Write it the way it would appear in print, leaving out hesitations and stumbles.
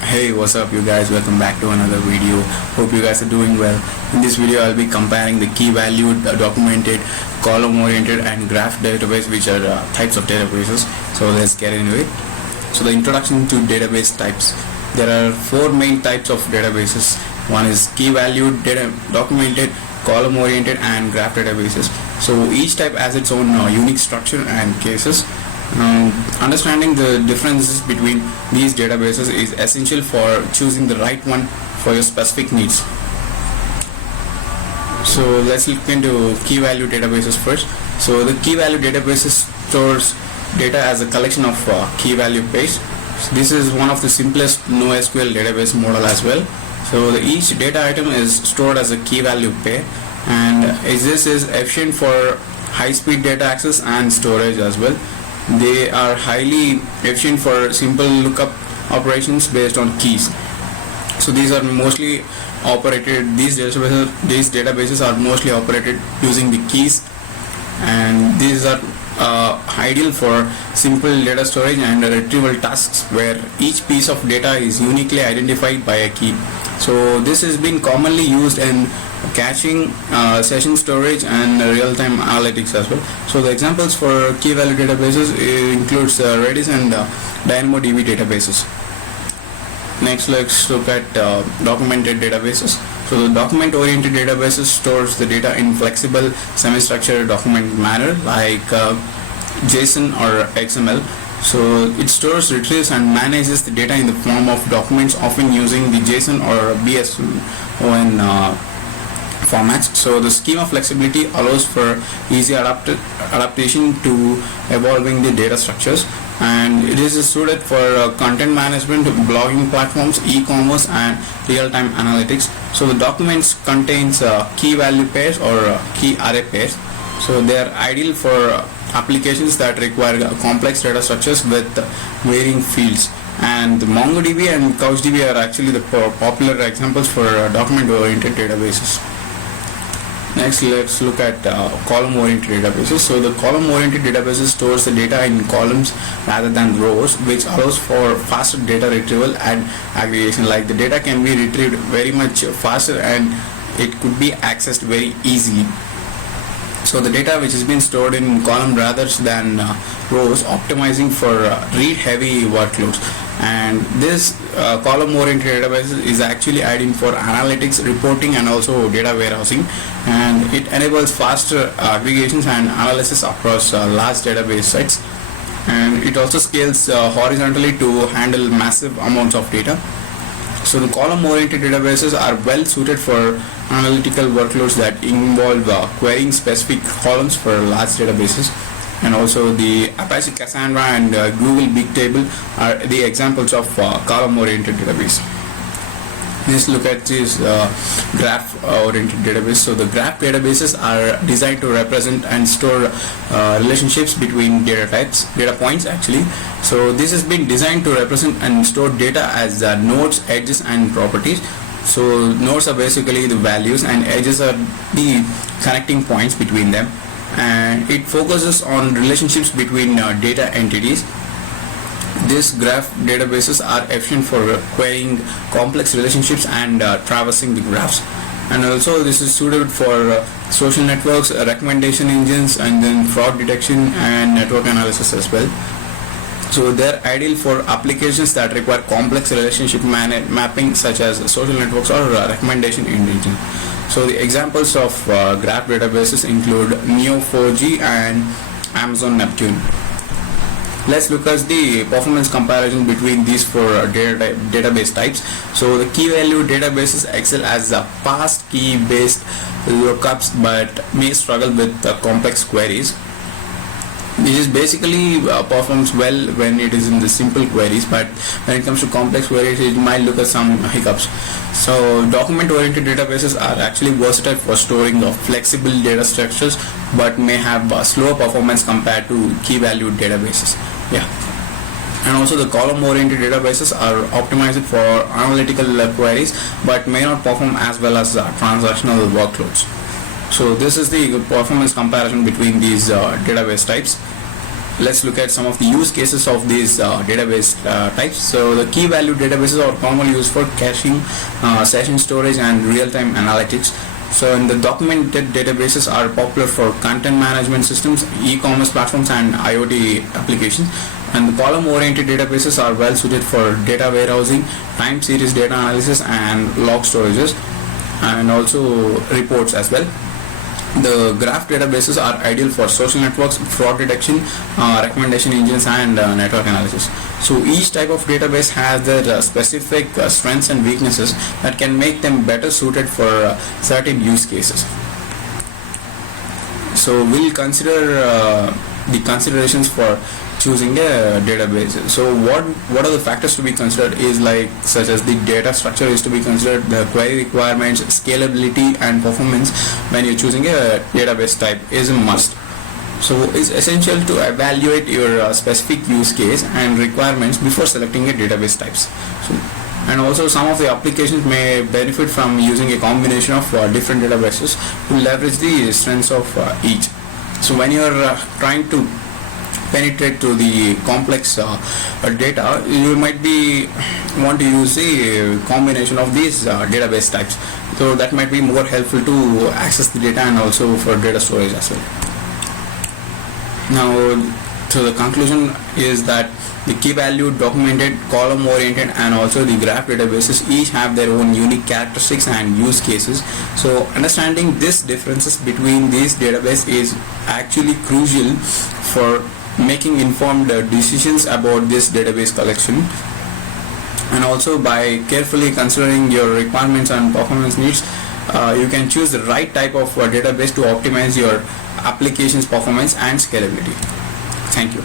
Hey, what's up you guys? Welcome back to another video. Hope you guys are doing well. In this video I'll be comparing the key valued, documented, column oriented and graph database, which are types of databases. So let's get into it. So the introduction to database types. There are four main types of databases. One is key valued, documented, column oriented and graph databases. So each type has its own unique structure and cases. Understanding the differences between these databases is essential for choosing the right one for your specific needs. So let's look into key value databases first. So the key value databases stores data as a collection of key value pairs. So this is one of the simplest NoSQL database model as well. So each data item is stored as a key value pair, and this is efficient for high speed data access and storage as well. They are highly efficient for simple lookup operations based on keys. So these are mostly operated, these databases are mostly operated using the keys, and these are ideal for simple data storage and retrieval tasks where each piece of data is uniquely identified by a key. So this has been commonly used in caching, session storage and real-time analytics as well. So the examples for key value databases includes Redis and DynamoDB databases. Next, let's look at documented databases. So the document-oriented databases stores the data in flexible, semi-structured document manner like JSON or XML. So it stores, retrieves and manages the data in the form of documents, often using the JSON or BSON formats. So the schema flexibility allows for easy adaptation to evolving the data structures, and it is suited for content management, blogging platforms, e-commerce and real-time analytics. So the documents contains key value pairs or key array pairs. So they are ideal for applications that require complex data structures with varying fields, and MongoDB and CouchDB are actually the popular examples for document-oriented databases. Next, let's look at column-oriented databases. So the column-oriented databases stores the data in columns rather than rows, which allows for faster data retrieval and aggregation. Like the data can be retrieved very much faster and it could be accessed very easily. So the data which has been stored in column rather than rows, optimizing for read-heavy workloads. And this column-oriented database is actually ideal for analytics, reporting and also data warehousing, and it enables faster aggregations and analysis across large database sets, and it also scales horizontally to handle massive amounts of data. So the column-oriented databases are well suited for analytical workloads that involve querying specific columns for large databases. And also the Apache Cassandra and Google Bigtable are the examples of column-oriented database. Let's look at this graph-oriented database. So the graph databases are designed to represent and store relationships between data points actually. So this has been designed to represent and store data as nodes, edges and properties. So nodes are basically the values and edges are the connecting points between them, and it focuses on relationships between data entities. These graph databases are efficient for querying complex relationships and traversing the graphs, and also this is suited for social networks, recommendation engines and then fraud detection and network analysis as well. So they're ideal for applications that require complex relationship mapping such as social networks or recommendation engine. So the examples of graph databases include Neo4j and Amazon Neptune. Let's look at the performance comparison between these four database types. So the key value databases excel as fast key based lookups but may struggle with complex queries. This basically performs well when it is in the simple queries, but when it comes to complex queries it might look at some hiccups. So document-oriented databases are actually versatile for storing of flexible data structures but may have slower performance compared to key-valued databases. And also the column-oriented databases are optimized for analytical queries but may not perform as well as transactional workloads. So this is the performance comparison between these database types. let's look at some of the use cases of these database types. So the key value databases are commonly used for caching, session storage, and real-time analytics. So in the documented databases are popular for content management systems, e-commerce platforms, and IoT applications. And the column-oriented databases are well suited for data warehousing, time series data analysis, and log storages, and also reports as well. The graph databases are ideal for social networks, fraud detection, recommendation engines, and network analysis. So each type of database has their specific strengths and weaknesses that can make them better suited for certain use cases. So we'll consider the considerations for choosing a database. So what are the factors to be considered is like such as the data structure is to be considered, the query requirements, scalability, and performance when you're choosing a database type is a must. So it's essential to evaluate your specific use case and requirements before selecting a database types. So, and also some of the applications may benefit from using a combination of different databases to leverage the strengths of each. So when you're trying to penetrate to the complex data, you might be want to use a combination of these database types, so that might be more helpful to access the data and also for data storage as well. Now, so the conclusion is that the key value, documented, column oriented, and also the graph databases each have their own unique characteristics and use cases. So understanding these differences between these databases is actually crucial for making informed decisions about this database collection. And also by carefully considering your requirements and performance needs, you can choose the right type of database to optimize your application's performance and scalability. Thank you.